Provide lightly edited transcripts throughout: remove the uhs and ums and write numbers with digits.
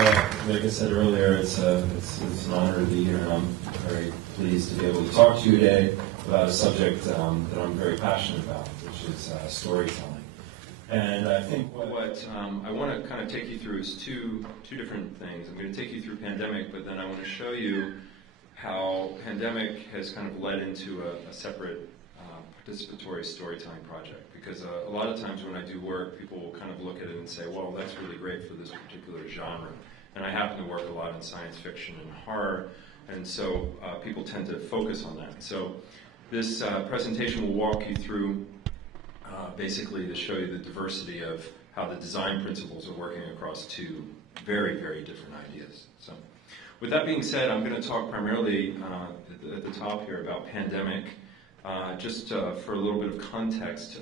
like I said earlier, it's an honor to be here, and I'm very pleased to be able to talk to you today about a subject that I'm very passionate about, which is storytelling. And I think what I want to kind of take you through is two different things. I'm going to take you through pandemic, but then I want to show you how pandemic has kind of led into a separate participatory storytelling project. Because a lot of times when I do work, people will kind of look at it and say, well, that's really great for this particular genre. And I happen to work a lot in science fiction and horror, and so people tend to focus on that. So this presentation will walk you through basically to show you the diversity of how the design principles are working across two very, very different ideas. So with that being said, I'm going to talk primarily at the top here about pandemic. Just for a little bit of context,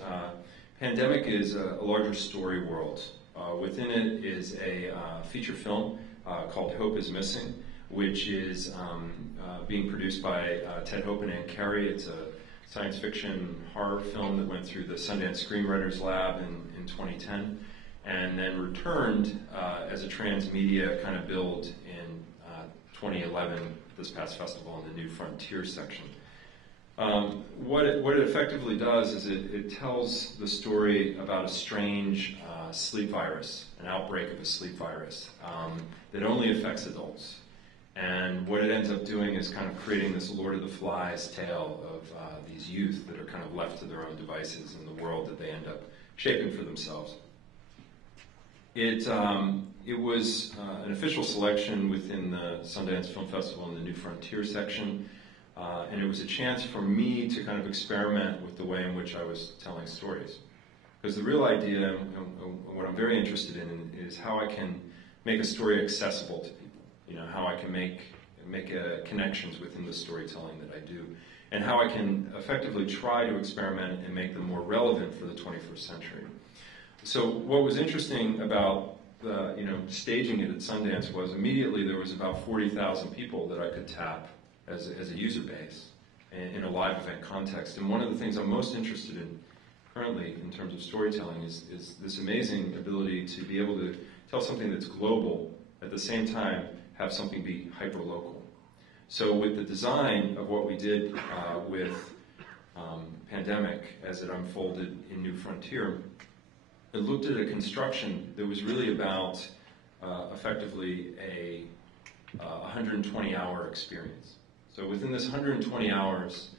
pandemic is a larger story world. Within it is a feature film called Hope is Missing, which is being produced by Ted Hope and Ann Carey. It's a science fiction horror film that went through the Sundance Screenwriters Lab in 2010, and then returned as a transmedia kind of build in 2011, this past festival in the New Frontier section. What it effectively does is it tells the story about a strange sleep virus, an outbreak of a sleep virus that only affects adults. And what it ends up doing is kind of creating this Lord of the Flies tale of these youth that are kind of left to their own devices in the world that they end up shaping for themselves. It was an official selection within the Sundance Film Festival in the New Frontier section. And it was a chance for me to kind of experiment with the way in which I was telling stories. Because the real idea, and what I'm very interested in, is how I can make a story accessible to people. You know, how I can make connections within the storytelling that I do, and how I can effectively try to experiment and make them more relevant for the 21st century. So what was interesting about staging it at Sundance was immediately there was about 40,000 people that I could tap as a user base in a live event context. And one of the things I'm most interested in currently in terms of storytelling is this amazing ability to be able to tell something that's global, at the same time have something be hyper-local. So with the design of what we did with Pandemic as it unfolded in New Frontier, it looked at a construction that was really about effectively a 120-hour experience. So within this 120 hours,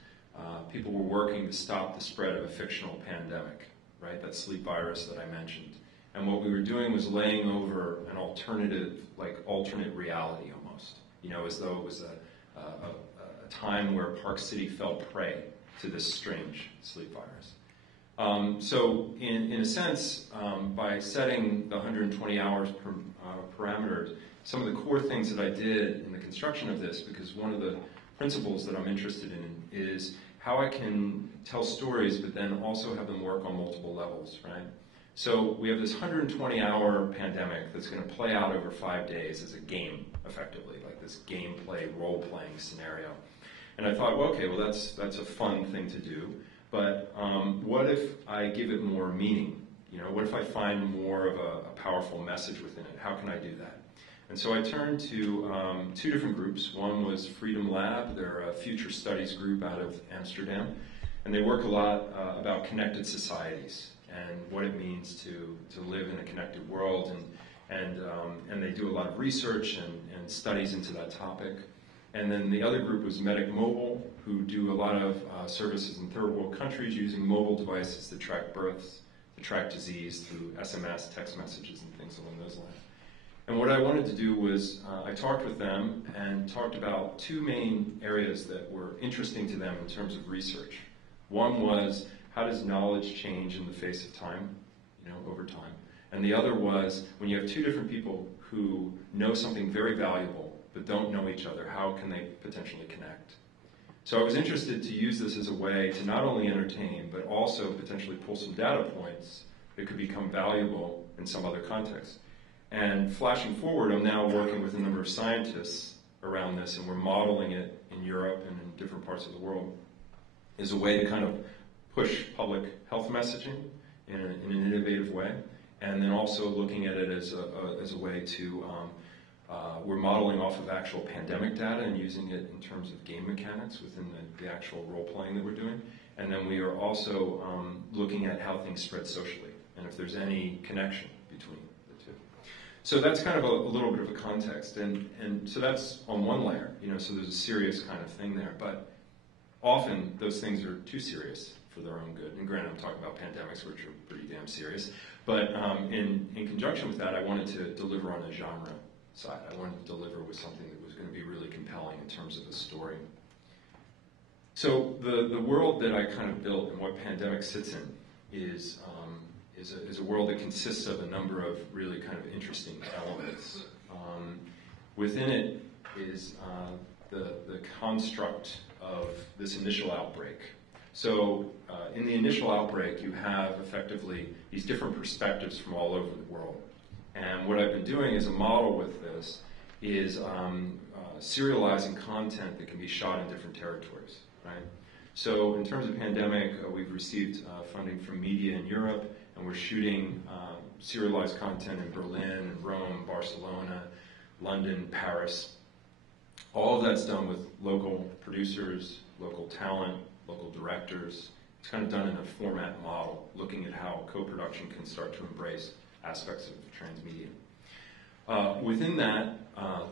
people were working to stop the spread of a fictional pandemic, right? That sleep virus that I mentioned. And what we were doing was laying over an alternate reality almost. You know, as though it was a time where Park City fell prey to this strange sleep virus. So in a sense, by setting the 120 hours parameters, some of the core things that I did in the construction of this, because one of the principles that I'm interested in is how I can tell stories but then also have them work on multiple levels, right? So we have this 120-hour pandemic that's going to play out over 5 days as a game, effectively, like this gameplay, role-playing scenario. And I thought, well, okay, well, that's a fun thing to do, but what if I give it more meaning? You know, what if I find more of a powerful message within it? How can I do that? And so I turned to two different groups. One was Freedom Lab. They're a future studies group out of Amsterdam, and they work a lot about connected societies and what it means to live in a connected world, and they do a lot of research and studies into that topic. And then the other group was Medic Mobile, who do a lot of services in third world countries using mobile devices to track births, to track disease through SMS, text messages, and things along those lines. And what I wanted to do was I talked with them and talked about two main areas that were interesting to them in terms of research. One was, how does knowledge change in the face of time, you know, over time? And the other was, when you have two different people who know something very valuable but don't know each other, how can they potentially connect? So I was interested to use this as a way to not only entertain, but also potentially pull some data points that could become valuable in some other context. And flashing forward, I'm now working with a number of scientists around this, and we're modeling it in Europe and in different parts of the world as a way to kind of push public health messaging in an innovative way, and then also looking at it as a way to We're modeling off of actual pandemic data and using it in terms of game mechanics within the actual role-playing that we're doing. And then we are also looking at how things spread socially and if there's any connection between the two. So that's kind of a little bit of a context. And so that's on one layer, so there's a serious kind of thing there. But often those things are too serious for their own good. And granted, I'm talking about pandemics, which are pretty damn serious. But in conjunction with that, I wanted to deliver on a genre side. I wanted to deliver with something that was going to be really compelling in terms of a story. So the world that I kind of built and what Pandemic sits in is a world that consists of a number of really kind of interesting elements. Within it is the construct of this initial outbreak. So in the initial outbreak, you have effectively these different perspectives from all over the world. And what I've been doing as a model with this is serializing content that can be shot in different territories, right? So in terms of Pandemic, we've received funding from media in Europe, and we're shooting serialized content in Berlin, and Rome, Barcelona, London, Paris. All of that's done with local producers, local talent, local directors. It's kind of done in a format model, looking at how co-production can start to embrace aspects of transmedia. Within that,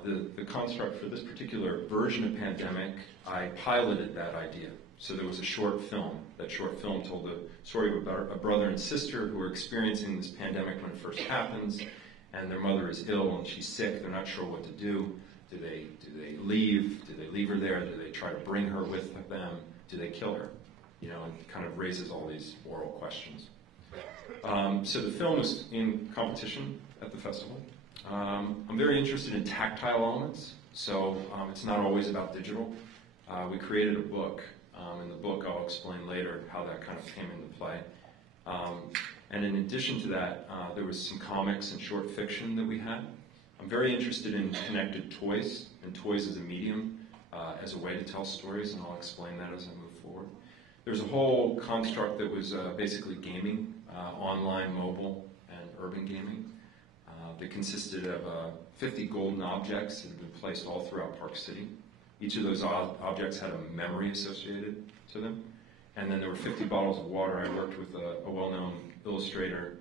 the construct for this particular version of Pandemic, I piloted that idea. So there was a short film. That short film told the story of a brother and sister who are experiencing this pandemic when it first happens, and their mother is ill and she's sick. They're not sure what to do. Do they leave? Do they leave her there? Do they try to bring her with them? Do they kill her? And it kind of raises all these moral questions. So the film was in competition at the festival. I'm very interested in tactile elements, so it's not always about digital. We created a book. In the book, I'll explain later how that kind of came into play. And in addition to that, there was some comics and short fiction that we had. I'm very interested in connected toys, and toys as a medium, as a way to tell stories, and I'll explain that as I move forward. There's a whole construct that was basically gaming, online, mobile, and urban gaming, that consisted of 50 golden objects that had been placed all throughout Park City. Each of those objects had a memory associated to them. And then there were 50 bottles of water. I worked with a well-known illustrator,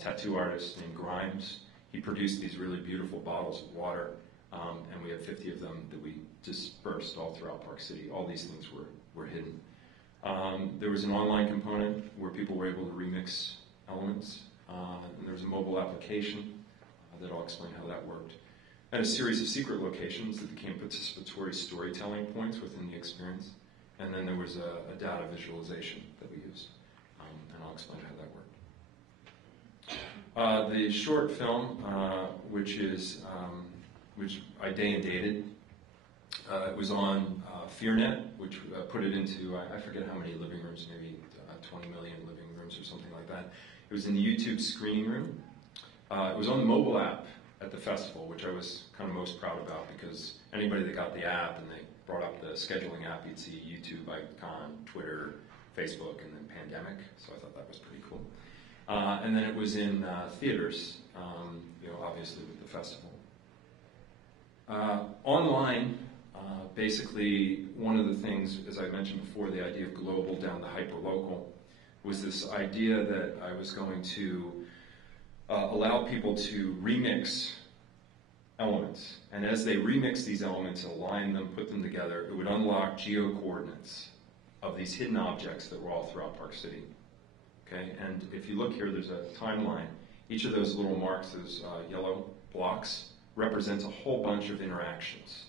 tattoo artist named Grimes. He produced these really beautiful bottles of water, and we had 50 of them that we dispersed all throughout Park City. All these things were hidden. There was an online component where people were able to remix elements. And there was a mobile application that I'll explain how that worked. And a series of secret locations that became participatory storytelling points within the experience. And then there was a data visualization that we used. And I'll explain how that worked. The short film, which I day and dated, it was on FearNet, which put it into, I forget how many living rooms, maybe 20 million living rooms or something like that. It was in the YouTube screening room. It was on the mobile app at the festival, which I was kind of most proud about, because anybody that got the app and they brought up the scheduling app, you'd see YouTube icon, Twitter, Facebook, and then Pandemic. So I thought that was pretty cool. And then it was in theaters, obviously with the festival. Online, basically, one of the things, as I mentioned before, the idea of global down to hyperlocal, was this idea that I was going to allow people to remix elements. And as they remix these elements, align them, put them together, it would unlock geo-coordinates of these hidden objects that were all throughout Park City. Okay, and if you look here, there's a timeline. Each of those little marks, those yellow blocks, represents a whole bunch of interactions,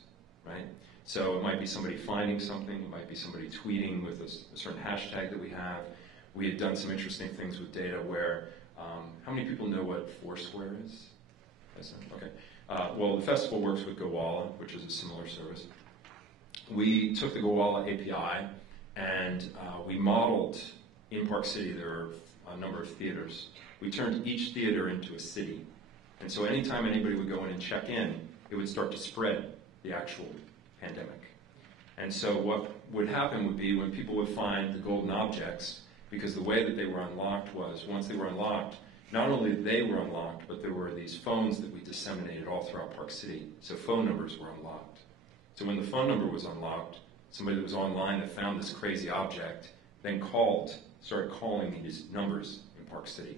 right? So it might be somebody finding something, it might be somebody tweeting with a certain hashtag that we have. We had done some interesting things with data where, how many people know what Foursquare is? Okay. Well, the festival works with Gowalla, which is a similar service. We took the Gowalla API and we modeled in Park City. There are a number of theaters. We turned each theater into a city. And so anytime anybody would go in and check in, it would start to spread the actual pandemic. And so what would happen would be when people would find the golden objects, because the way that they were unlocked was, once they were unlocked, not only they were unlocked, but there were these phones that we disseminated all throughout Park City. So phone numbers were unlocked. So when the phone number was unlocked, somebody that was online that found this crazy object then started calling these numbers in Park City.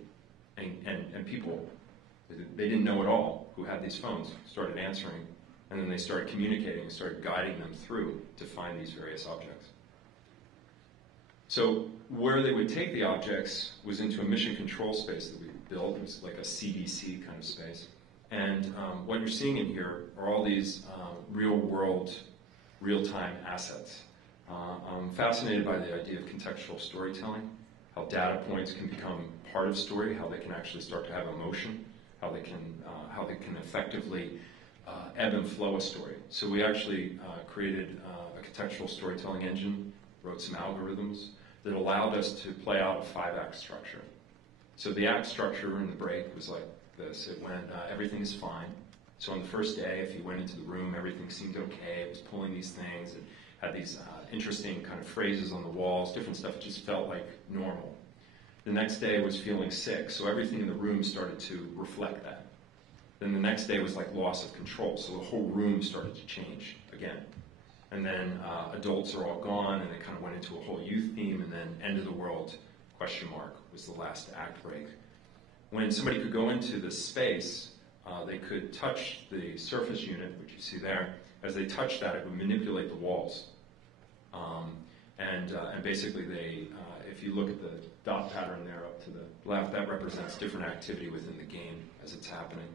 And people, they didn't know at all who had these phones, started answering, and then they started communicating and started guiding them through to find these various objects. So where they would take the objects was into a mission control space that we built. It was like a CDC kind of space. And what you're seeing in here are all these real-world, real-time assets. I'm fascinated by the idea of contextual storytelling, how data points can become part of story, how they can actually start to have emotion, how they can effectively ebb and flow a story. So we actually created a contextual storytelling engine, wrote some algorithms that allowed us to play out a 5-act structure. So the act structure in the break was like this. It went, everything is fine. So on the first day, if you went into the room, everything seemed okay. It was pulling these things. It had these interesting kind of phrases on the walls, different stuff. It just felt like normal. The next day was feeling sick, so everything in the room started to reflect that. Then the next day was like loss of control, so the whole room started to change again. And then adults are all gone, and it kind of went into a whole youth theme, and then end of the world, question mark, was the last act break. When somebody could go into this space, they could touch the surface unit, which you see there. As they touched that, it would manipulate the walls. And basically, if you look at the dot pattern there up to the left, that represents different activity within the game as it's happening.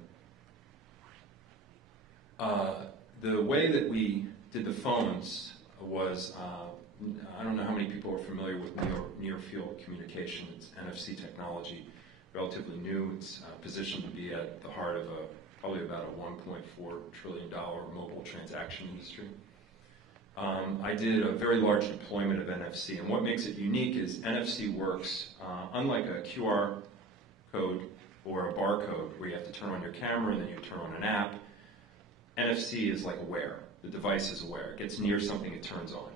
The way that we did the phones was, I don't know how many people are familiar with near field communication. It's NFC technology, relatively new. It's positioned to be at the heart of probably about a $1.4 trillion mobile transaction industry. I did a very large deployment of NFC, and what makes it unique is NFC works, unlike a QR code or a barcode where you have to turn on your camera and then you turn on an app. NFC is like aware. The device is aware. It gets near something, it turns on,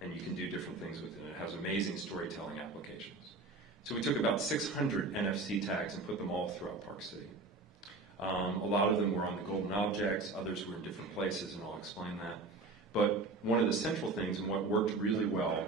and you can do different things with it. It has amazing storytelling applications. So we took about 600 NFC tags and put them all throughout Park City. A lot of them were on the golden objects, others were in different places, and I'll explain that. But one of the central things, and what worked really well,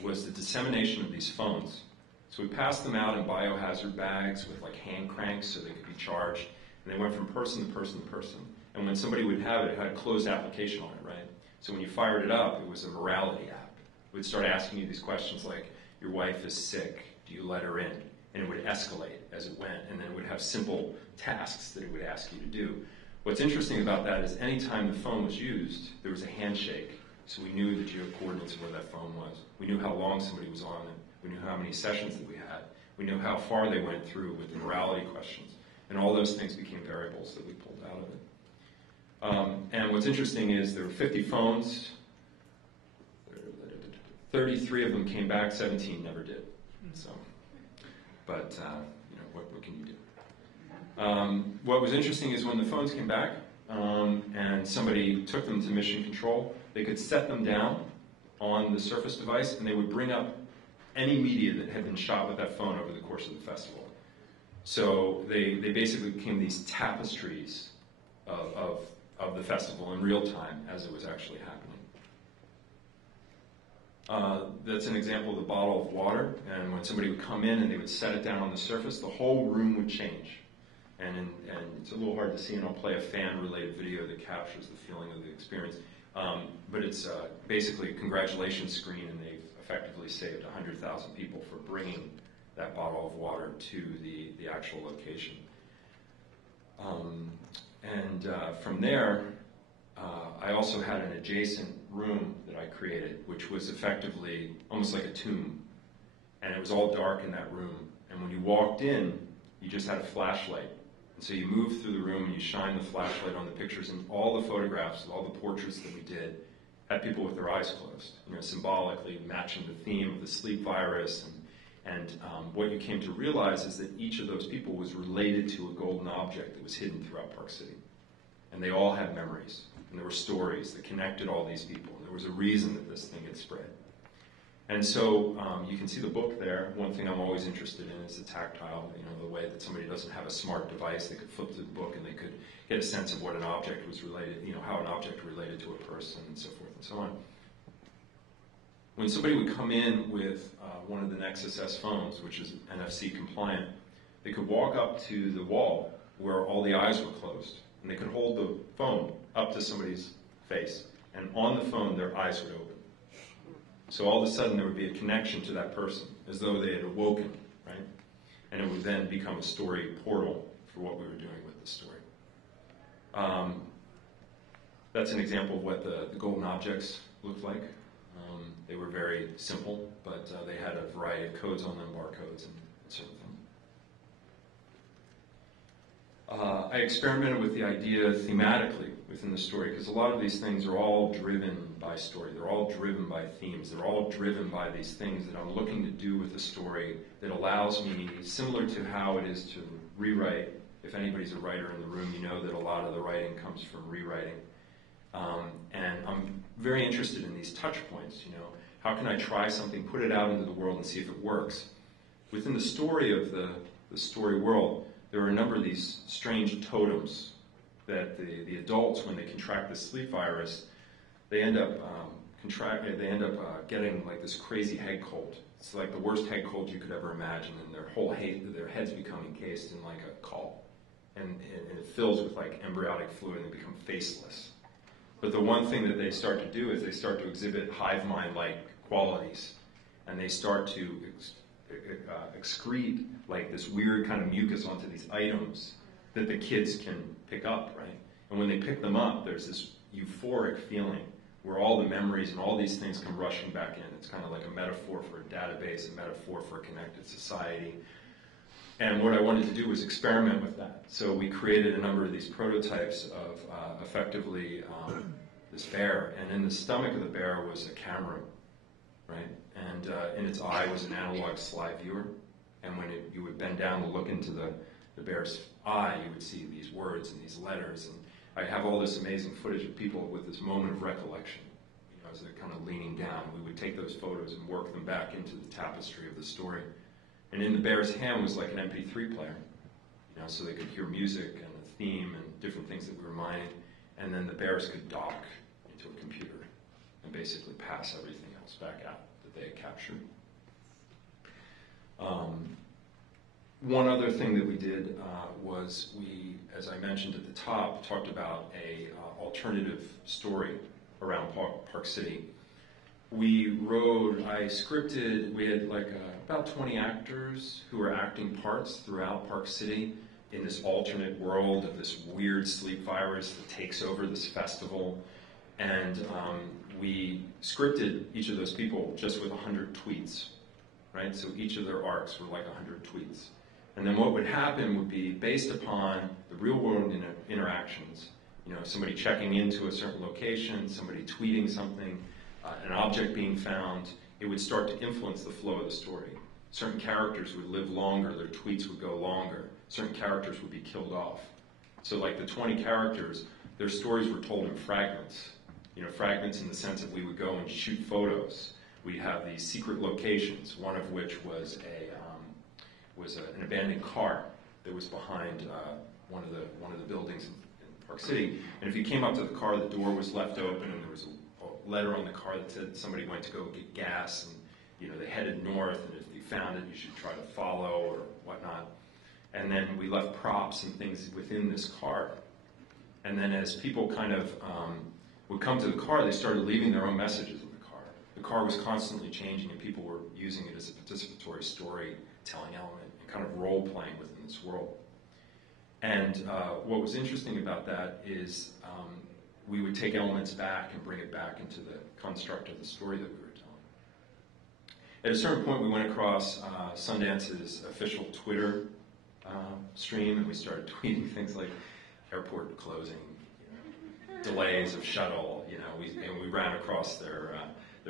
was the dissemination of these phones. So we passed them out in biohazard bags with like hand cranks so they could be charged, and they went from person to person to person. And when somebody would have it, it had a closed application on it, right? So when you fired it up, it was a morality app. It would start asking you these questions like, your wife is sick, do you let her in? And it would escalate as it went, and then it would have simple tasks that it would ask you to do. What's interesting about that is anytime the phone was used, there was a handshake. So we knew the geo-coordinates of where that phone was. We knew how long somebody was on it. We knew how many sessions that we had. We knew how far they went through with the morality questions. And all those things became variables that we pulled out of it. And what's interesting is there were 50 phones. 33 of them came back, 17 never did. So, but what can you do? What was interesting is when the phones came back and somebody took them to mission control, they could set them down on the Surface device and they would bring up any media that had been shot with that phone over the course of the festival. So they basically became these tapestries of the festival in real time as it was actually happening. That's an example of the bottle of water, and when somebody would come in and they would set it down on the surface, the whole room would change. And it's a little hard to see, and I'll play a fan-related video that captures the feeling of the experience. But it's basically a congratulations screen, and they've effectively saved 100,000 people for bringing that bottle of water to the actual location. From there, I also had an adjacent room that I created, which was effectively almost like a tomb. And it was all dark in that room. And when you walked in, you just had a flashlight. And so you moved through the room and you shined the flashlight on the pictures, and all the photographs, all the portraits that we did had people with their eyes closed, symbolically matching the theme of the sleep virus. And what you came to realize is that each of those people was related to a golden object that was hidden throughout Park City. And they all had memories, and there were stories that connected all these people. And there was a reason that this thing had spread. And so you can see the book there. One thing I'm always interested in is the tactile, the way that somebody doesn't have a smart device. They could flip through the book and they could get a sense of what an object was related, how an object related to a person and so forth and so on. When somebody would come in with one of the Nexus S phones, which is NFC compliant, they could walk up to the wall where all the eyes were closed, and they could hold the phone up to somebody's face, and on the phone their eyes would open. So all of a sudden there would be a connection to that person, as though they had awoken, right? And it would then become a story portal for what we were doing with the story. That's an example of what the golden objects looked like. They were very simple, but they had a variety of codes on them, barcodes and certain things. I experimented with the idea thematically within the story, because a lot of these things are all driven by story. They're all driven by themes. They're all driven by these things that I'm looking to do with the story that allows me, similar to how it is to rewrite. If anybody's a writer in the room, you know that a lot of the writing comes from rewriting. And I'm very interested in these touch points, How can I try something, put it out into the world and see if it works? Within the story of the story world, there are a number of these strange totems that the adults, when they contract the sleep virus, they end up getting like this crazy head cold. It's like the worst head cold you could ever imagine, and their heads become encased in like a caul, and it fills with like embryonic fluid, and they become faceless. But the one thing that they start to do is they start to exhibit hive mind-like qualities, and they start to excrete like this weird kind of mucus onto these items that the kids can pick up, right? And when they pick them up, there's this euphoric feeling where all the memories and all these things come rushing back in. It's kind of like a metaphor for a database, a metaphor for a connected society. And what I wanted to do was experiment with that. So we created a number of these prototypes of effectively this bear, and in the stomach of the bear was a camera, right? And in its eye was an analog slide viewer. And when you would bend down to look into the bear's eye, you would see these words and these letters. And I have all this amazing footage of people with this moment of recollection, as they're kind of leaning down. We would take those photos and work them back into the tapestry of the story. And in the bear's hand was like an MP3 player, so they could hear music and a theme and different things that we were mining. And then the bears could dock into a computer and basically pass everything else back out that they had captured. One other thing that we did was we, as I mentioned at the top, talked about a alternative story around Park City. We had like about 20 actors who were acting parts throughout Park City in this alternate world of this weird sleep virus that takes over this festival. And we scripted each of those people just with 100 tweets, right? So each of their arcs were like 100 tweets. And then what would happen would be based upon the real world interactions, somebody checking into a certain location, somebody tweeting something, an object being found, it would start to influence the flow of the story. Certain characters would live longer, their tweets would go longer, certain characters would be killed off. So like the 20 characters, their stories were told in fragments. Fragments in the sense that we would go and shoot photos. We'd have these secret locations, one of which was an abandoned car that was behind one of the buildings in Park City. And if you came up to the car, the door was left open, and there was a letter on the car that said somebody went to go get gas, and they headed north, and if you found it, you should try to follow or whatnot. And then we left props and things within this car. And then as people kind of would come to the car, they started leaving their own messages in the car. The car was constantly changing, and people were using it as a participatory storytelling element and kind of role-playing within this world. And what was interesting about that is we would take elements back and bring it back into the construct of the story that we were telling. At a certain point, we went across Sundance's official Twitter stream, and we started tweeting things like airport closing, delays of shuttle, and we ran across their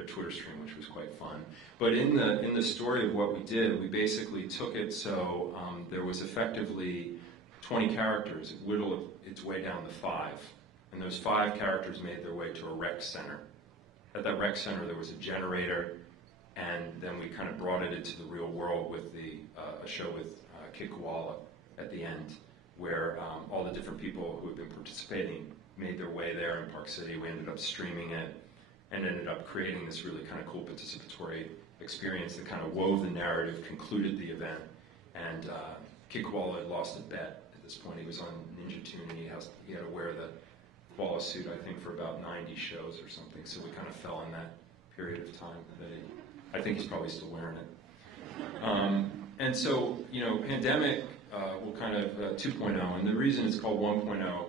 Twitter stream, which was quite fun. But in the story of what we did, we basically took it so there was effectively 20 characters. It whittled its way down to 5. And those 5 characters made their way to a rec center. At that rec center, there was a generator, And then we kind of brought it into the real world with a show with Kid Koala at the end, where all the different people who had been participating made their way there in Park City. We ended up streaming it and ended up creating this really kind of cool participatory experience that kind of wove the narrative, concluded the event, and Kid Koala had lost a bet at this point. He was on Ninja Tune and he had to wear the koala suit, I think, for about 90 shows or something, so we kind of fell in that period of time. I think he's probably still wearing it. And so, Pandemic, will kind of 2.0, and the reason it's called 1.0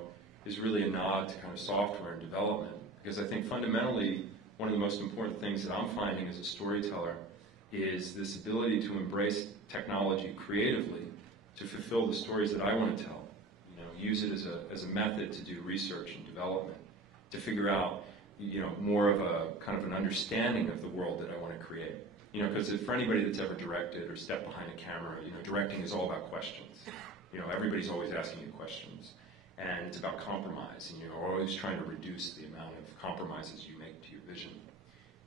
is really a nod to kind of software and development, because I think fundamentally one of the most important things that I'm finding as a storyteller is this ability to embrace technology creatively to fulfill the stories that I want to tell. Use it as a method to do research and development, to figure out more of a kind of an understanding of the world that I want to create. Because for anybody that's ever directed or stepped behind a camera, directing is all about questions. Everybody's always asking you questions, and it's about compromise, and you're always trying to reduce the amount of compromises you make to your vision.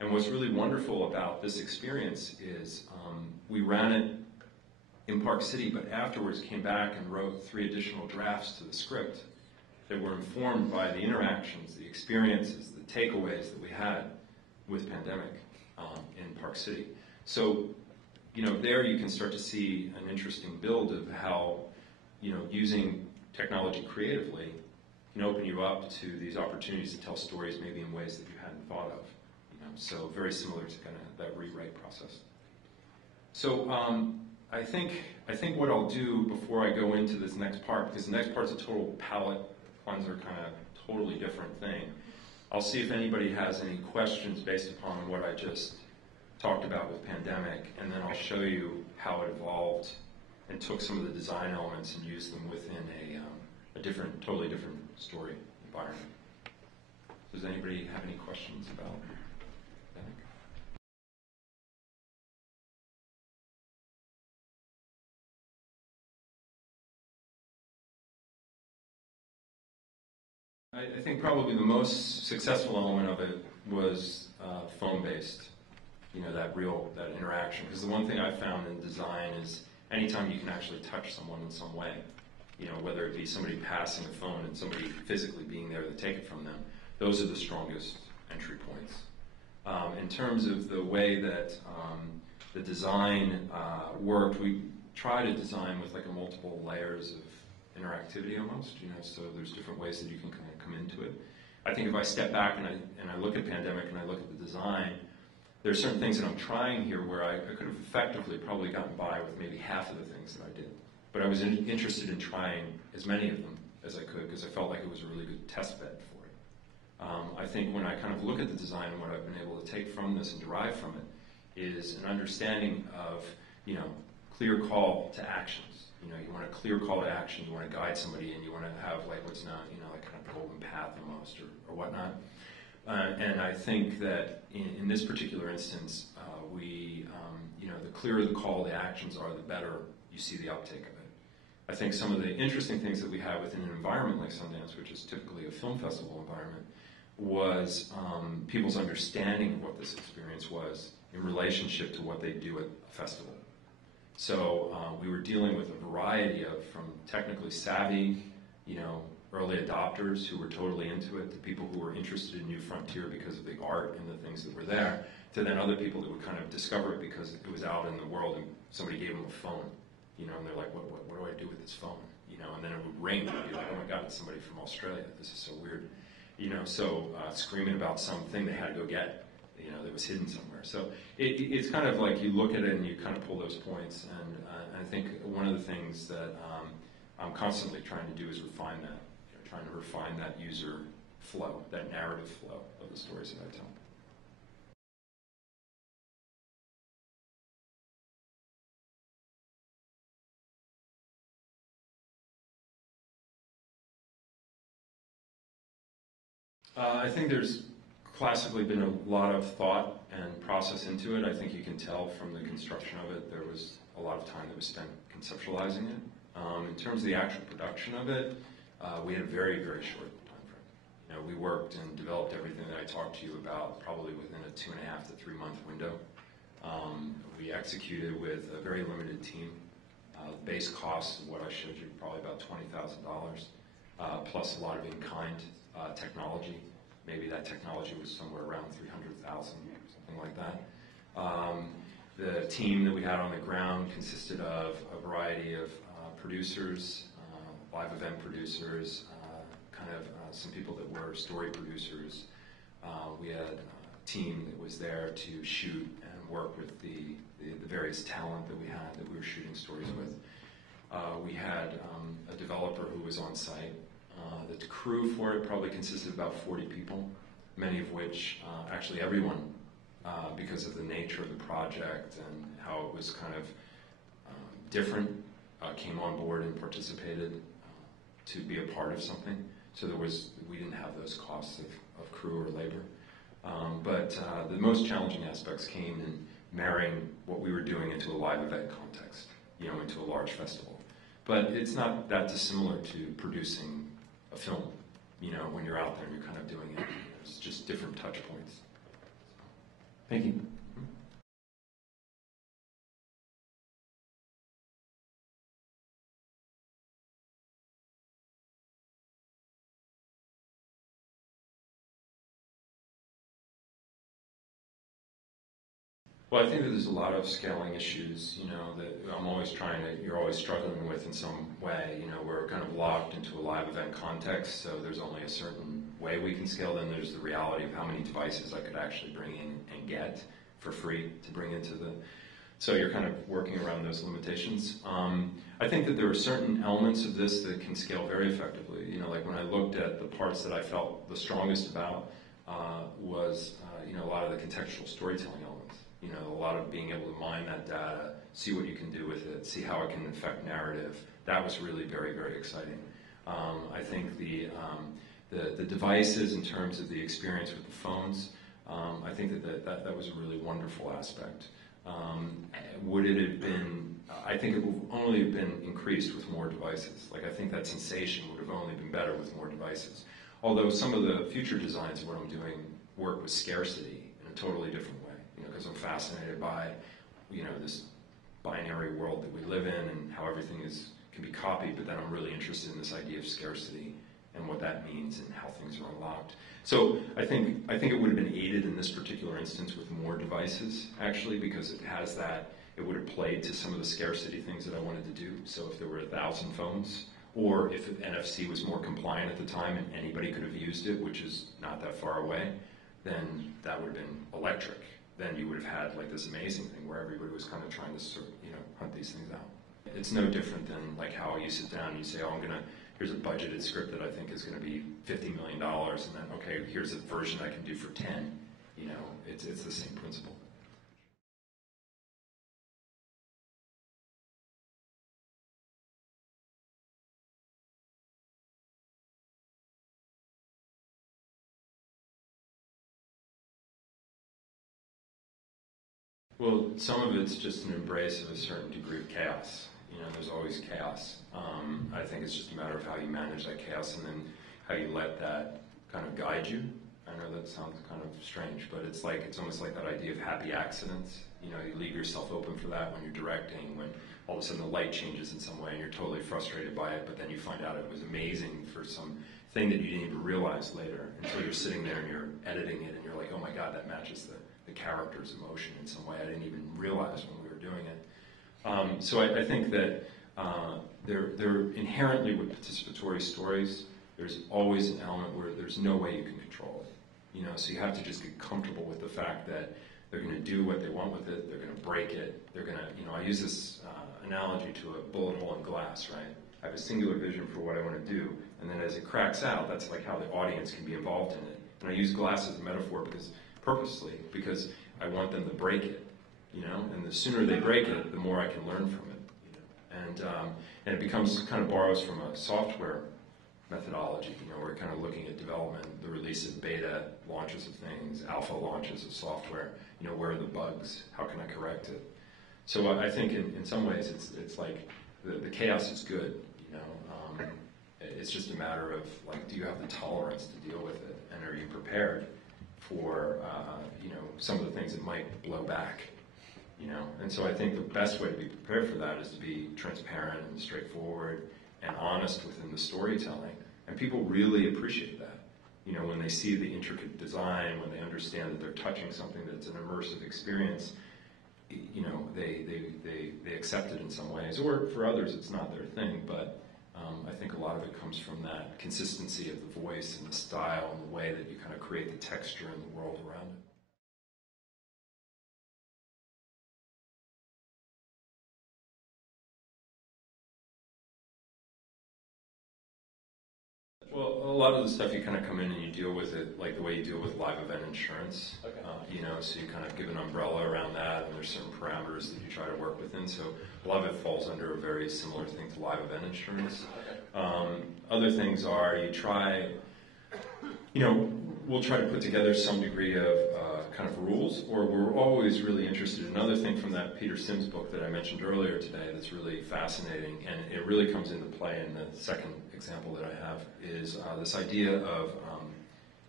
And what's really wonderful about this experience is we ran it in Park City, but afterwards came back and wrote 3 additional drafts to the script that were informed by the interactions, the experiences, the takeaways that we had with Pandemic in Park City. So, there you can start to see an interesting build of how, using technology creatively can open you up to these opportunities to tell stories maybe in ways that you hadn't thought of. So very similar to kind of that rewrite process. So I think what I'll do before I go into this next part, because the next part's a total palette cleanser, kind of totally different thing. I'll see if anybody has any questions based upon what I just talked about with Pandemic, and then I'll show you how it evolved and took some of the design elements and used them within a different, totally different story environment. Does anybody have any questions about Pandemic? I think probably the most successful element of it was phone-based. That interaction. Because the one thing I found in design is anytime you can actually touch someone in some way, whether it be somebody passing a phone and somebody physically being there to take it from them, those are the strongest entry points. In terms of the way that the design worked, we try to design with like a multiple layers of interactivity almost, so there's different ways that you can kind of come into it. I think if I step back and I look at Pandemic and I look at the design, there's certain things that I'm trying here where I could have effectively probably gotten by with maybe half of the things that I did. But I was interested in trying as many of them as I could because I felt like it was a really good test bed for it. I think when I kind of look at the design and what I've been able to take from this and derive from it is an understanding of, clear call to actions. You want a clear call to action, you want to guide somebody and you want to have like what's not, like kind of golden path almost or whatnot. And I think that in this particular instance, the clearer the call to actions are, the better you see the uptake of it. I think some of the interesting things that we have within an environment like Sundance, which is typically a film festival environment, was people's understanding of what this experience was in relationship to what they do at a festival. So we were dealing with a variety of, from technically savvy, early adopters who were totally into it, to people who were interested in New Frontier because of the art and the things that were there, to then other people that would kind of discover it because it was out in the world and somebody gave them a phone, and they're like, what do I do with this phone? And then it would ring, and I'd be like, oh my God, it's somebody from Australia, this is so weird. Screaming about something they had to go get, that was hidden somewhere. So it's kind of like you look at it and you kind of pull those points, and I think one of the things that I'm constantly trying to do is refine that. Trying to refine that user flow, that narrative flow of the stories that I tell. I think there's classically been a lot of thought and process into it. I think you can tell from the construction of it, there was a lot of time that was spent conceptualizing it. In terms of the actual production of it, we had a very, very short time frame. We worked and developed everything that I talked to you about probably within a 2.5 to 3 month window. We executed with a very limited team. Base cost of what I showed you, probably about $20,000, plus a lot of in-kind technology. Maybe that technology was somewhere around $300,000, something like that. The team that we had on the ground consisted of a variety of producers, live event producers, some people that were story producers. We had a team that was there to shoot and work with the various talent that we had that we were shooting stories with. We had a developer who was on site. The crew for it probably consisted of about 40 people, many of which, actually everyone, because of the nature of the project and how it was kind of different, came on board and participated to be a part of something. So we didn't have those costs of crew or labor. But the most challenging aspects came in marrying what we were doing into a live event context, into a large festival. But it's not that dissimilar to producing a film, when you're out there and you're kind of doing it. It's just different touch points. Thank you. Well, I think that there's a lot of scaling issues, that you're always struggling with in some way. We're kind of locked into a live event context, so there's only a certain way we can scale. Then there's the reality of how many devices I could actually bring in and get for free to bring into so you're kind of working around those limitations. I think that there are certain elements of this that can scale very effectively. Like when I looked at the parts that I felt the strongest about was, a lot of the contextual storytelling elements. A lot of being able to mine that data, see what you can do with it, see how it can affect narrative. That was really very, very exciting. I think the devices in terms of the experience with the phones, I think that was a really wonderful aspect. Would it have been, I think it would only have been increased with more devices. Like I think that sensation would have only been better with more devices. Although some of the future designs of what I'm doing work with scarcity in a totally different way. Because I'm fascinated by, this binary world that we live in and how everything can be copied, but then I'm really interested in this idea of scarcity and what that means and how things are unlocked. So I think it would have been aided in this particular instance with more devices, actually, because it would have played to some of the scarcity things that I wanted to do. So if there were 1,000 phones, or if NFC was more compliant at the time and anybody could have used it, which is not that far away, then that would have been electric. Then you would have had like this amazing thing where everybody was kind of trying to hunt these things out. It's no different than like how you sit down and you say, oh, here's a budgeted script that I think is going to be $50 million, and then, okay, here's a version I can do for 10. It's the same principle. Well, some of it's just an embrace of a certain degree of chaos. There's always chaos. I think it's just a matter of how you manage that chaos and then how you let that kind of guide you. I know that sounds kind of strange, but it's almost like that idea of happy accidents. You leave yourself open for that when you're directing, when all of a sudden the light changes in some way and you're totally frustrated by it, but then you find out it was amazing for some thing that you didn't even realize later until you're sitting there and you're editing it and you're like, oh my God, that matches the character's emotion in some way I didn't even realize when we were doing it. So I think that they're inherently with participatory stories, there's always an element where there's no way you can control it. So you have to just get comfortable with the fact that they're going to do what they want with it, they're going to break it, they're going to, I use this analogy to a bullet hole in glass, right? I have a singular vision for what I want to do, and then as it cracks out, that's like how the audience can be involved in it. And I use glass as a metaphor purposely because I want them to break it, and the sooner they break it, the more I can learn from it, and it becomes kind of borrows from a software methodology, we're kind of looking at development, the release of beta launches of things, alpha launches of software, where are the bugs, how can I correct it? So I think in some ways it's like the chaos is good, it's just a matter of like, do you have the tolerance to deal with it, and are you prepared for some of the things that might blow back you know? And so I think the best way to be prepared for that is to be transparent and straightforward and honest within the storytelling. And people really appreciate that. You know, when they see the intricate design, when they understand that they're touching something that's an immersive experience, you know, they accept it in some ways. Or for others, it's not their thing, but I think a lot of it comes from that consistency of the voice and the style and the way that you kind of create the texture and the world around it. Well, a lot of the stuff you kind of come in and you deal with it like the way you deal with live event insurance. Okay. You know, so you kind of give an umbrella around that, and there's certain parameters that you try to work within. So a lot of it falls under a very similar thing to live event insurance. Okay. Other things are you try, you know, we'll try to put together some degree of kind of rules, or we're always really interested. Another thing from that Peter Sims book that I mentioned earlier today that's really fascinating, and it really comes into play in the second example that I have, is this idea of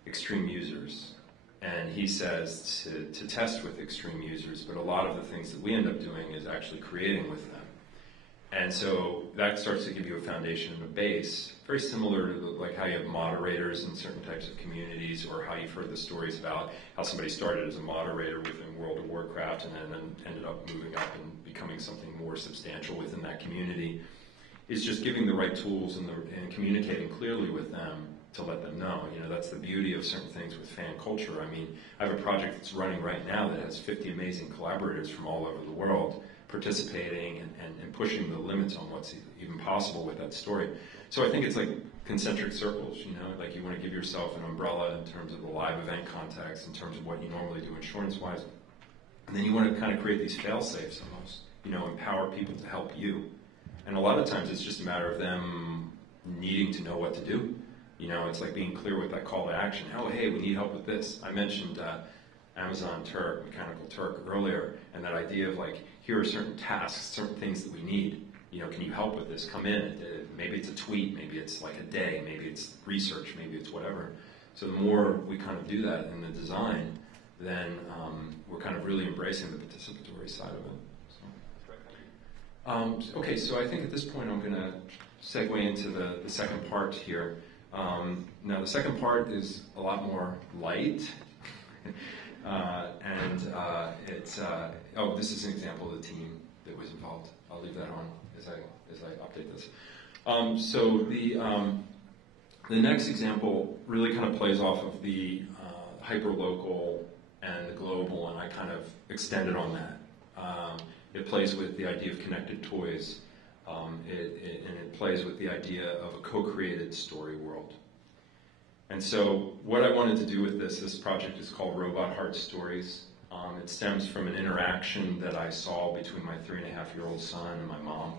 extreme users. And he says to test with extreme users, but a lot of the things that we end up doing is actually creating with them. And so that starts to give you a foundation and a base, very similar to like how you have moderators in certain types of communities, or how you've heard the stories about how somebody started as a moderator within World of Warcraft and then ended up moving up and becoming something more substantial within that community. Is just giving the right tools and communicating clearly with them to let them know. You know, that's the beauty of certain things with fan culture. I mean, I have a project that's running right now that has 50 amazing collaborators from all over the world participating and pushing the limits on what's even possible with that story. So I think it's like concentric circles, you know, like you want to give yourself an umbrella in terms of the live event context, in terms of what you normally do insurance-wise. And then you want to kind of create these fail-safes almost, you know, empower people to help you. And a lot of times it's just a matter of them needing to know what to do. You know, it's like being clear with that call to action. Oh, hey, we need help with this. I mentioned Amazon Turk, Mechanical Turk earlier, and that idea of like, here are certain tasks, certain things that we need. You know, can you help with this? Come in. Maybe it's a tweet, maybe it's like a day, maybe it's research, maybe it's whatever. So the more we kind of do that in the design, then we're kind of really embracing the participatory side of it. So, okay, so I think at this point I'm going to segue into the second part here. Now the second part is a lot more light. This is an example of the team that was involved. I'll leave that on as I update this. So the next example really kind of plays off of the hyperlocal and the global, and I kind of extended on that. It plays with the idea of connected toys, and it plays with the idea of a co-created story world. And so what I wanted to do with this project is called Robot Heart Stories. It stems from an interaction that I saw between my 3.5-year-old son and my mom.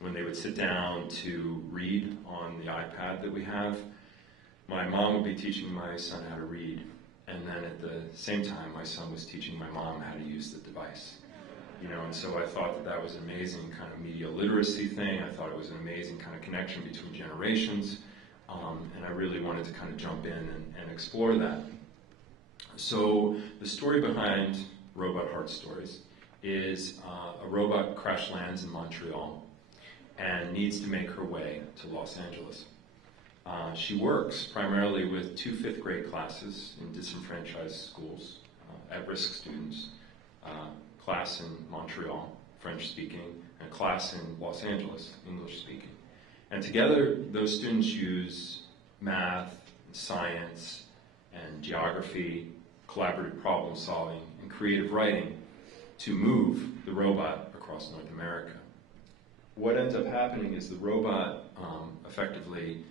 When they would sit down to read on the iPad that we have, my mom would be teaching my son how to read. And then at the same time, my son was teaching my mom how to use the device. You know, and so I thought that was an amazing kind of media literacy thing. I thought it was an amazing kind of connection between generations. And I really wanted to kind of jump in and explore that. So the story behind Robot Heart Stories is a robot crash lands in Montreal and needs to make her way to Los Angeles. She works primarily with 2 5th grade classes in disenfranchised schools, at-risk students, class in Montreal, French speaking, and a class in Los Angeles, English speaking. And together, those students use math, and science, and geography, collaborative problem solving, and creative writing to move the robot across North America. What ends up happening is the robot effectively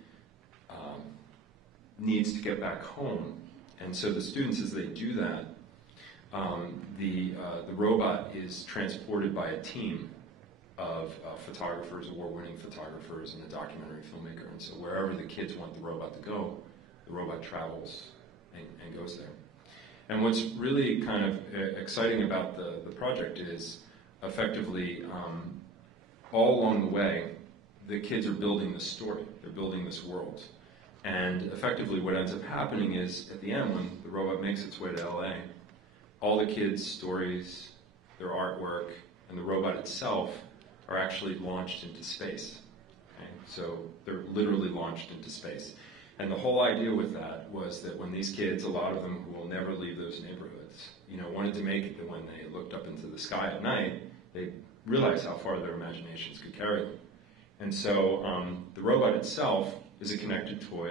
needs to get back home. And so the students, as they do that, the robot is transported by a team of photographers, award-winning photographers, and a documentary filmmaker. And so wherever the kids want the robot to go, the robot travels and goes there. And what's really kind of exciting about the project is effectively all along the way, the kids are building this story. They're building this world. And effectively what ends up happening is at the end, when the robot makes its way to LA, all the kids' stories their artwork, and the robot itself are actually launched into space. Okay? So they're literally launched into space. And the whole idea with that was that when these kids, a lot of them who will never leave those neighborhoods, wanted to make it that when they looked up into the sky at night, they realized how far their imaginations could carry them. And so the robot itself is a connected toy.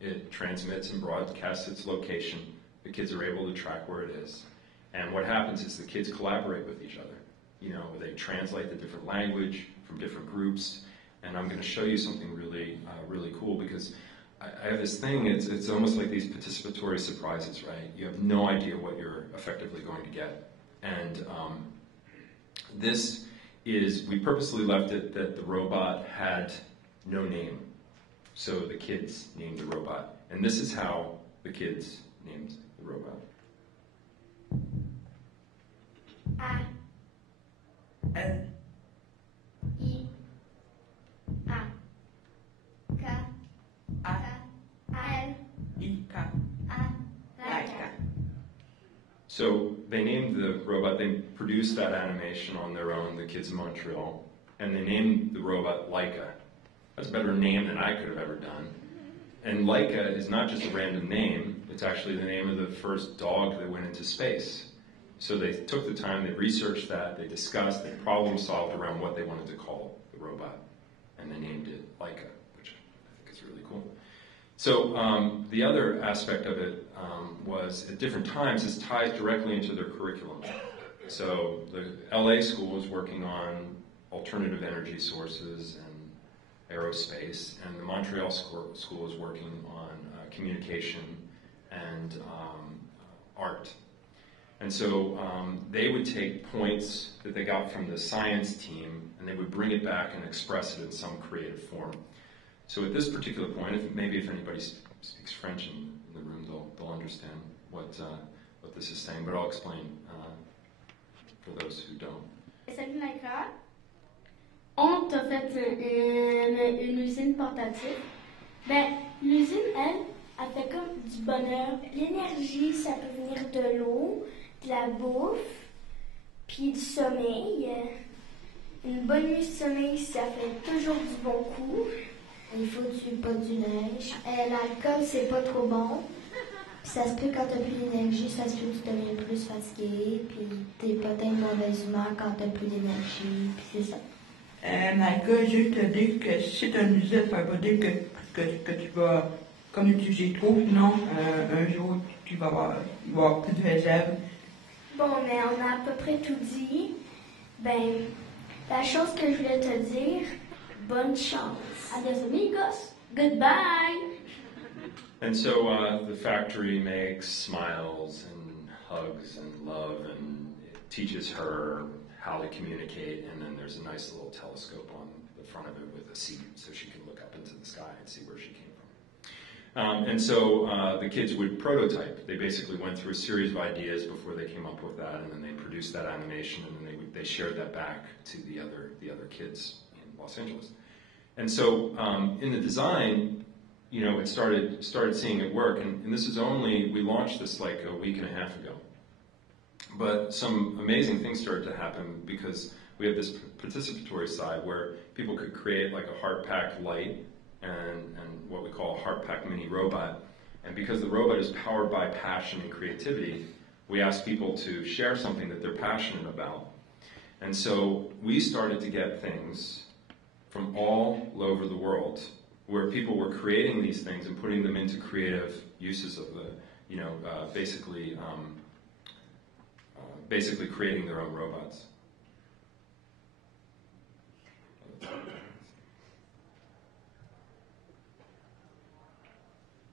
It transmits and broadcasts its location. The kids are able to track where it is. And what happens is the kids collaborate with each other. They translate the different language from different groups. And I'm going to show you something really, really cool, because I have this thing, it's almost like these participatory surprises, right? You have no idea what you're effectively going to get. And we purposely left it that the robot had no name. So the kids named the robot. And this is how the kids named the robot. A. L. I. A. K. A. L. Ika. A. Laika. So they named the robot, they produced that animation on their own, the kids in Montreal, and they named the robot Laika. That's a better name than I could have ever done. And Laika is not just a random name, it's actually the name of the first dog that went into space. So they took the time, they researched that, they discussed, they problem solved around what they wanted to call the robot. And they named it Laika, which I think is really cool. So the other aspect of it was, at different times, this ties directly into their curriculum. So the LA school is working on alternative energy sources and aerospace, and the Montreal school is working on communication and art. And so they would take points that they got from the science team, and they would bring it back and express it in some creative form. So at this particular point, if anybody speaks French in the room, they'll understand what this is saying, but I'll explain for those who don't. Salut Laika. On t'a fait une usine portative. L'usine, elle fait comme du bonheur. L'énergie, ça peut venir de l'eau, de la bouffe, puis du sommeil. Une bonne nuit de sommeil, ça fait toujours du bon coup. Il faut que tu pas du neige. L'alcool, c'est pas trop bon. Ça se peut quand t'as plus d'énergie, ça se peut que tu deviens plus fatigué, puis t'es peut-être de mauvaise humeur quand t'as plus d'énergie, puis c'est ça. Malika, juste te dire que si tu as une usine, ça veut pas dire que tu vas comme utiliser trop, sinon un jour il va y avoir plus de réserve. Bon, mais on a à peu près tout dit. La chose que je voulais te dire, bonne chance. Adios amigos. Goodbye. And so the factory makes smiles and hugs and love, and it teaches her how to communicate, and then there's a nice little telescope on the front of it with a seat so she can look up into the sky and see where she came from. And so the kids would prototype. They basically went through a series of ideas before they came up with that, and then they produced that animation, and then they shared that back to the other kids in Los Angeles. And so in the design, it started seeing it work, and this is we launched this like a week and a half ago. But some amazing things started to happen because we have this participatory side where people could create like a heart-packed light and what we call a heart-packed mini robot. And because the robot is powered by passion and creativity, we asked people to share something that they're passionate about. And so we started to get things from all over the world where people were creating these things and putting them into creative uses of basically creating their own robots.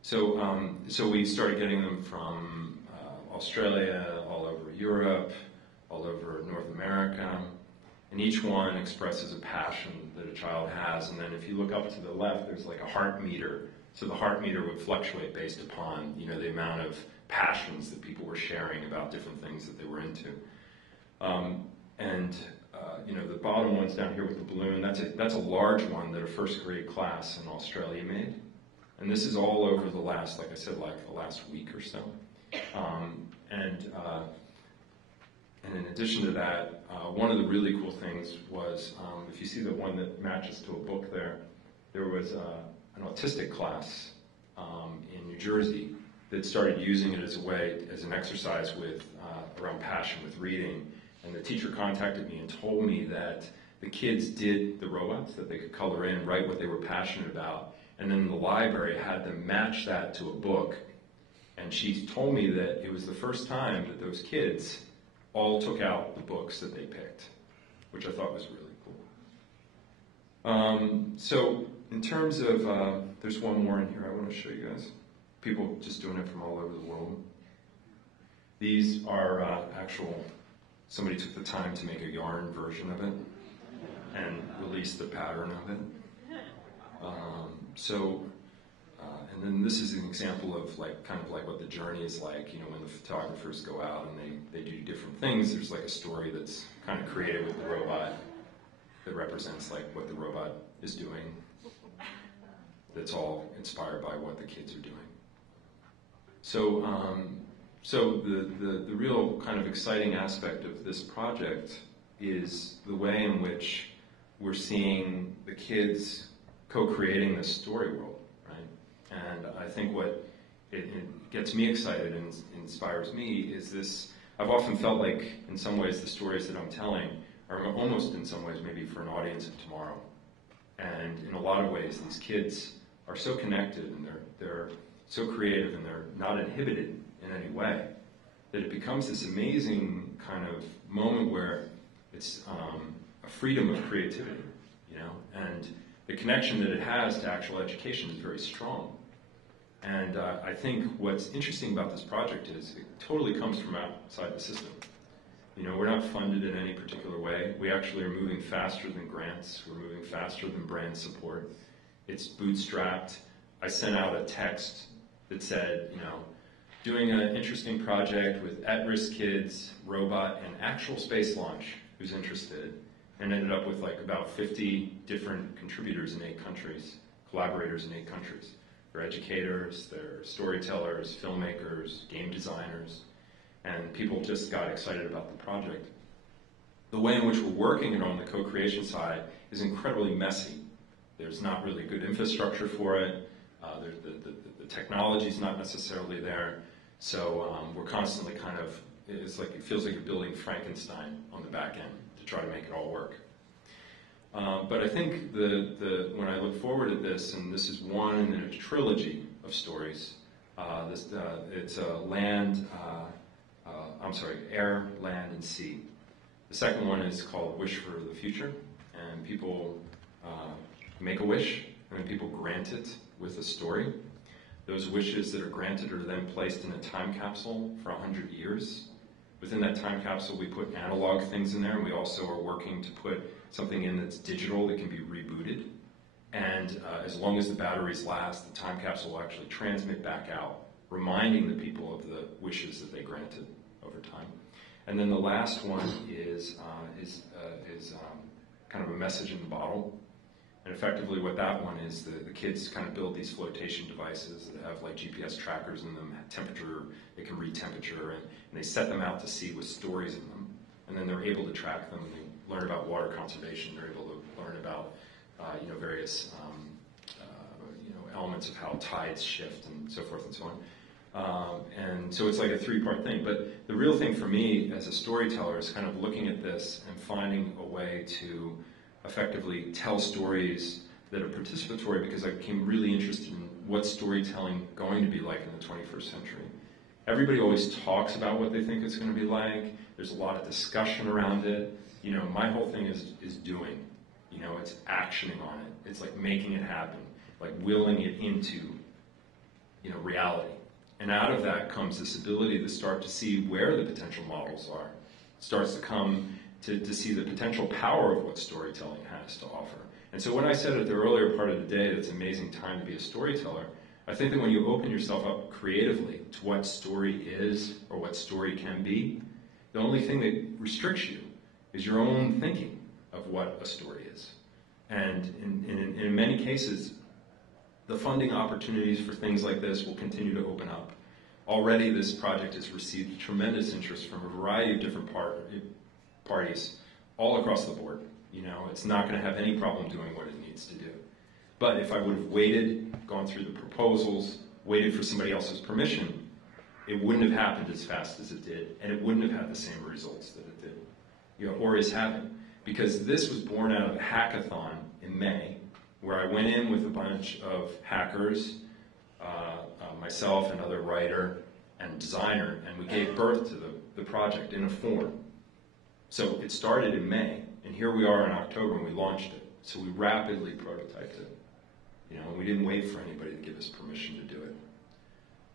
So we started getting them from Australia, all over Europe, all over North America, and each one expresses a passion that a child has. And then if you look up to the left, there's like a heart meter. So the heart meter would fluctuate based upon the amount of passions that people were sharing about different things that they were into. The bottom one's down here with the balloon. That's a large one that a first grade class in Australia made. And this is all over the last, like I said, like the last week or so. And in addition to that, one of the really cool things was, if you see the one that matches to a book there was an autistic class in New Jersey that started using it as a way, as an exercise with around passion with reading. And the teacher contacted me and told me that the kids did the robots, that they could color in, write what they were passionate about, and then the library had them match that to a book. And she told me that it was the first time that those kids all took out the books that they picked, which I thought was really cool. So in terms of, there's one more in here I want to show you guys. People just doing it from all over the world. These are actual, somebody took the time to make a yarn version of it and release the pattern of it. And then this is an example of kind of like what the journey is like, when the photographers go out and they do different things. There's like a story that's kind of created with the robot that represents like what the robot is doing. That's all inspired by what the kids are doing. So, the real kind of exciting aspect of this project is the way in which we're seeing the kids co-creating this story world, right? And I think what it gets me excited and inspires me is this. I've often felt like, in some ways, the stories that I'm telling are almost, in some ways, maybe for an audience of tomorrow. And in a lot of ways, these kids are so connected and they're so creative and they're not inhibited in any way that it becomes this amazing kind of moment where it's a freedom of creativity, and the connection that it has to actual education is very strong. And I think what's interesting about this project is it totally comes from outside the system. We're not funded in any particular way. We actually are moving faster than grants. We're moving faster than brand support. It's bootstrapped. I sent out a text that said, doing an interesting project with at-risk kids, robot, and actual space launch, who's interested, and ended up with about 50 different contributors in 8 countries, collaborators in 8 countries. They're educators, they're storytellers, filmmakers, game designers, and people just got excited about the project. The way in which we're working on the co-creation side is incredibly messy. There's not really good infrastructure for it. The technology's not necessarily there. So we're constantly it feels like you're building Frankenstein on the back end to try to make it all work. But I think when I look forward at this, and this is one in a trilogy of stories, it's air, land, and sea. The second one is called Wish for the Future, and people make a wish, and then people grant it with a story. Those wishes that are granted are then placed in a time capsule for 100 years. Within that time capsule, we put analog things in there, and we also are working to put something in that's digital that can be rebooted. And as long as the batteries last, the time capsule will actually transmit back out, reminding the people of the wishes that they granted over time. And then the last one is kind of a message in the bottle. And effectively what that one is, the kids kind of build these flotation devices that have like GPS trackers in them, temperature, they can read temperature, and they set them out to sea with stories in them. And then they're able to track them, and they learn about water conservation, they're able to learn about various elements of how tides shift and so forth and so on. And so it's like a 3-part thing. But the real thing for me as a storyteller is kind of looking at this and finding a way to effectively tell stories that are participatory, because I became really interested in what's storytelling going to be like in the 21st century. Everybody always talks about what they think it's going to be like. There's a lot of discussion around it. My whole thing is doing. It's actioning on it. It's like making it happen, like willing it into, reality. And out of that comes this ability to start to see where the potential models are. It starts to come to see the potential power of what storytelling has to offer. And so when I said at the earlier part of the day that it's an amazing time to be a storyteller, I think that when you open yourself up creatively to what story is or what story can be, the only thing that restricts you is your own thinking of what a story is. And in many cases, the funding opportunities for things like this will continue to open up. Already this project has received tremendous interest from a variety of different parties all across the board. You know, it's not going to have any problem doing what it needs to do. But if I would have waited, gone through the proposals, waited for somebody else's permission, it wouldn't have happened as fast as it did, and it wouldn't have had the same results that it did, you know, or is having. Because this was born out of a hackathon in May, where I went in with a bunch of hackers, myself, another writer, and designer, and we gave birth to the project in a form. So it started in May, and here we are in October, and we launched it. So we rapidly prototyped it. You know, and we didn't wait for anybody to give us permission to do it.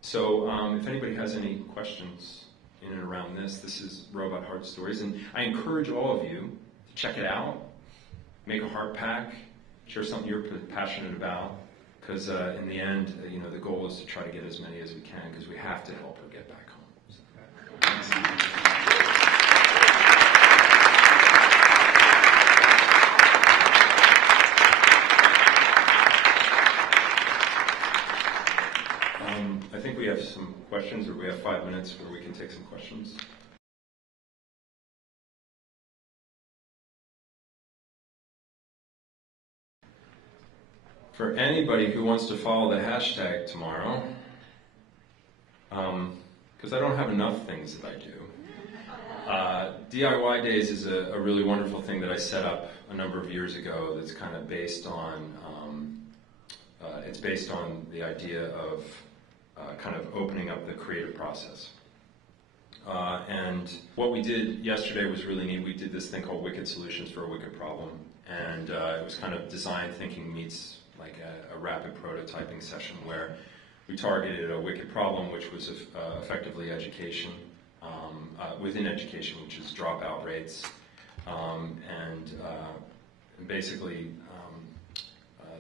So if anybody has any questions in and around this is Robot Heart Stories, and I encourage all of you to check it out, make a heart pack, share something you're passionate about, because in the end, you know, the goal is to try to get as many as we can, because we have to help her get back home. So, I think we have some questions, or we have 5 minutes where we can take some questions. For anybody who wants to follow the hashtag tomorrow, because I don't have enough things that I do. DIY Days is a really wonderful thing that I set up a number of years ago that's kind of based on, it's based on the idea of kind of opening up the creative process. And what we did yesterday was really neat. We did this thing called Wicked Solutions for a Wicked Problem. And it was kind of design thinking meets like a rapid prototyping session where we targeted a wicked problem, which was effectively education, within education, which is dropout rates. And basically,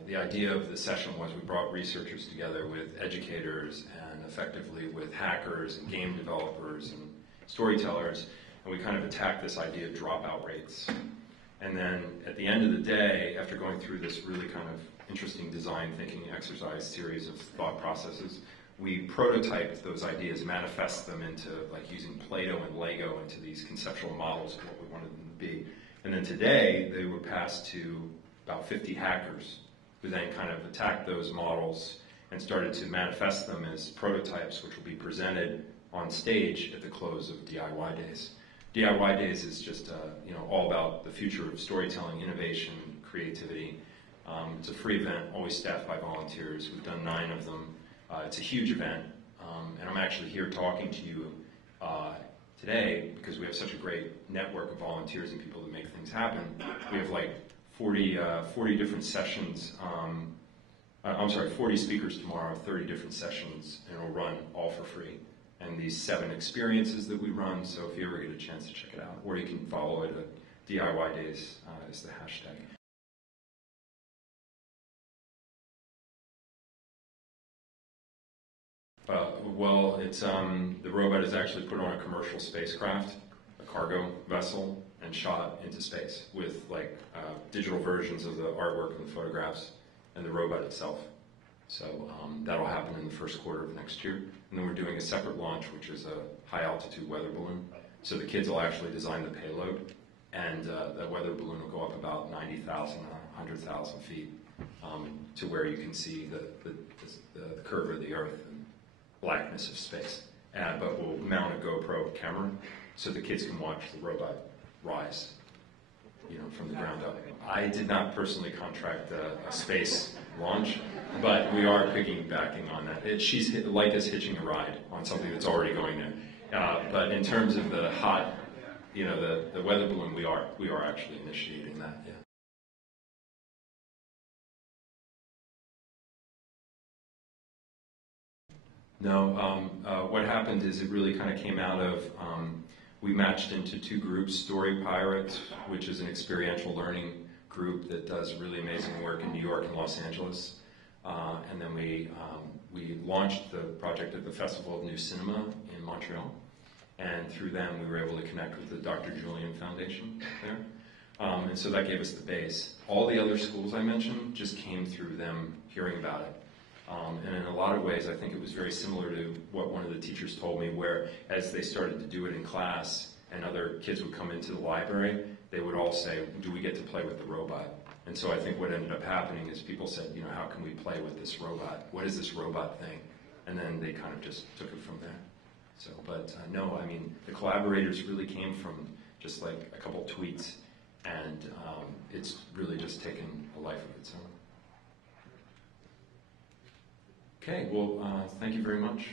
the idea of the session was we brought researchers together with educators and effectively with hackers and game developers and storytellers, and we kind of attacked this idea of dropout rates. And then at the end of the day, after going through this really kind of interesting design thinking exercise series of thought processes, we prototyped those ideas, manifest them into like using Play-Doh and Lego into these conceptual models of what we wanted them to be. And then today, they were passed to about 50 hackers who then kind of attacked those models and started to manifest them as prototypes, which will be presented on stage at the close of DIY Days. DIY Days is just you know, all about the future of storytelling, innovation, creativity. It's a free event, always staffed by volunteers. We've done 9 of them. It's a huge event, and I'm actually here talking to you today because we have such a great network of volunteers and people that make things happen. We have like 40 different sessions. I'm sorry, 40 speakers tomorrow, 30 different sessions, and it'll run all for free. And these 7 experiences that we run, so if you ever get a chance to check it out, or you can follow it at DIY Days is the hashtag. Well, it's the robot is actually put on a commercial spacecraft, a cargo vessel, and shot into space with like digital versions of the artwork and the photographs and the robot itself. So that'll happen in the first quarter of next year. And then we're doing a separate launch, which is a high-altitude weather balloon. So the kids will actually design the payload, and the weather balloon will go up about 90,000, 100,000 feet to where you can see the curve of the Earth and blackness of space. But we'll mount a GoPro camera so the kids can watch the robot rise, you know, from the ground up. I did not personally contract a space launch, but we are piggybacking on that. She's like us hitching a ride on something that's already going there. But in terms of the hot, you know, the weather balloon, we are actually initiating that. Yeah. No, what happened is it really kind of came out of, we matched into 2 groups, Story Pirate, which is an experiential learning group that does really amazing work in New York and Los Angeles. And then we launched the project at the Festival of New Cinema in Montreal. And through them, we were able to connect with the Dr. Julian Foundation there. And so that gave us the base. All the other schools I mentioned just came through them hearing about it. And in a lot of ways, I think it was very similar to what one of the teachers told me, where as they started to do it in class and other kids would come into the library, they would all say, do we get to play with the robot? And so I think what ended up happening is people said, you know, how can we play with this robot? What is this robot thing? And then they kind of just took it from there. So, but no, I mean, the collaborators really came from just like a couple tweets, and it's really just taken a life of its own. Okay, well, thank you very much.